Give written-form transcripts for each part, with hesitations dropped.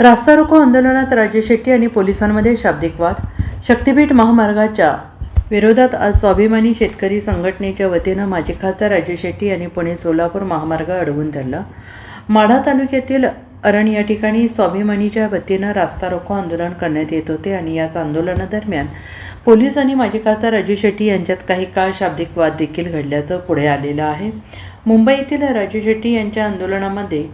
रास्ता रोको आंदोलनात राजू शेट्टी आणि पोलिसांमध्ये शाब्दिक वाद. शक्तिपीठ महामार्गाच्या विरोधात आज स्वाभिमानी शेतकरी संघटनेच्या वतीनं माजी खासदार राजू शेट्टी यांनी पुणे सोलापूर महामार्ग अडवून धरला. माढा तालुक्यातील अरण या ठिकाणी स्वाभिमानीच्या वतीनं रास्ता रोको आंदोलन करण्यात येत होते आणि याच आंदोलनादरम्यान पोलीस आणि माजी खासदार राजू शेट्टी यांच्यात काही काळ शाब्दिक वाद देखील घडल्याचं पुढे आलेलं आहे. मुंबई येथील राजू शेट्टी यांच्या आंदोलनामध्ये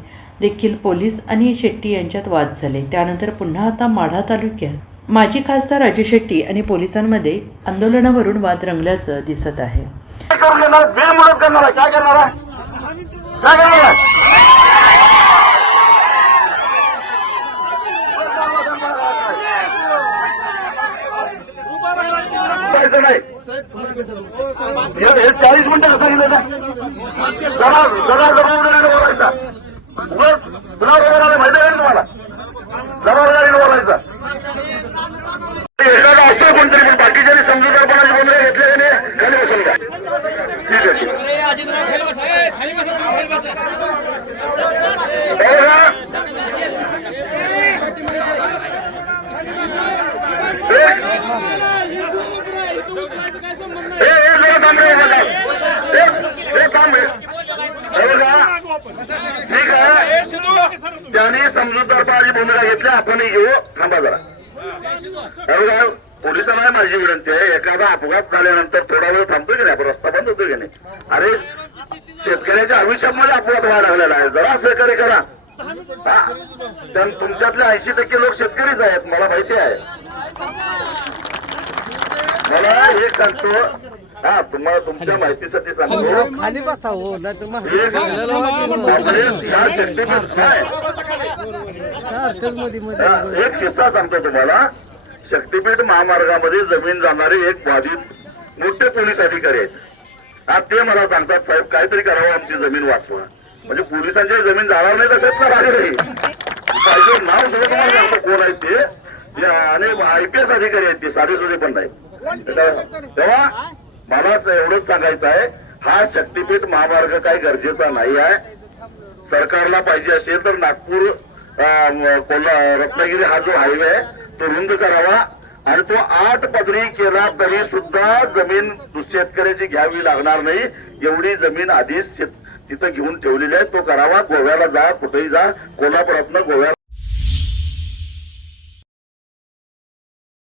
देखील पोलीस आणि शेट्टी यांच्यात वाद झाले. त्यानंतर पुन्हा आता माढा तालुक्यात माजी खासदार राजू शेट्टी आणि पोलिसांमध्ये आंदोलनावरून वाद रंगल्याचं दिसत आहे. नाही 40 मिनिटं सांगितलं ना जरा जरा जबाबदारीने बोलायचा. माहिती आहे तुम्हाला जबाबदारीने बोलायचा. एखादा असतो कोणतरी पण बाकीच्या समजूतदारपणाची बोलणे घेतले खाली बसून द्या. ठीक आहे ठीक आहे. त्यांनी समजूतदारपणाची भूमिका घेतली. आपण घेऊ. थांबा जरा. पोलिसांना माझी विनंती आहे, एखादा अपघात झाल्यानंतर थोडा वेळ थांबतोय की नाही, आपण रस्ता बंद होतोय की नाही. अरे शेतकऱ्याच्या आयुष्यामध्ये अपघात व्हायला लागलेला आहे. जरा सहकार्य करा. तुमच्यातले 80% लोक शेतकरीच आहेत, मला माहिती आहे. मला एक सांगतो, तुम्हाला तुमच्या माहितीसाठी सांगतो, खाली बसा हो नाही एक किस्सा सांगतो तुम्हाला. शक्तिपीठ महामार्गामध्ये जमीन जाणारे एक बाधित मोठे पोलीस अधिकारी आहेत. ते मला सांगतात, साहेब काहीतरी करावं, आमची जमीन वाचवा. म्हणजे पोलिसांची जमीन जाणार नाही तसेच ना राहिले पाहिजे. नाव सुद्धा तुम्हाला सांगतो कोण आहेत ते, आणि IPS अधिकारी आहेत ते, साधे सुधे पण नाही. तेव्हा मला एवढंच सांगायचं आहे, हा शक्तिपीठ महामार्ग काही गरजेचा नाही आहे. सरकारला पाहिजे असेल तर नागपूर रत्नागिरी हा जो हायवे आहे तो रुंद करावा आणि तो 8 पदरी केला तरी सुद्धा जमीन शेतकऱ्याची घ्यावी लागणार नाही. एवढी जमीन आधीच तिथं घेऊन ठेवलेली आहे. तो करावा. गोव्याला जा, कुठेही जा, कोल्हापुरातनं गोव्याला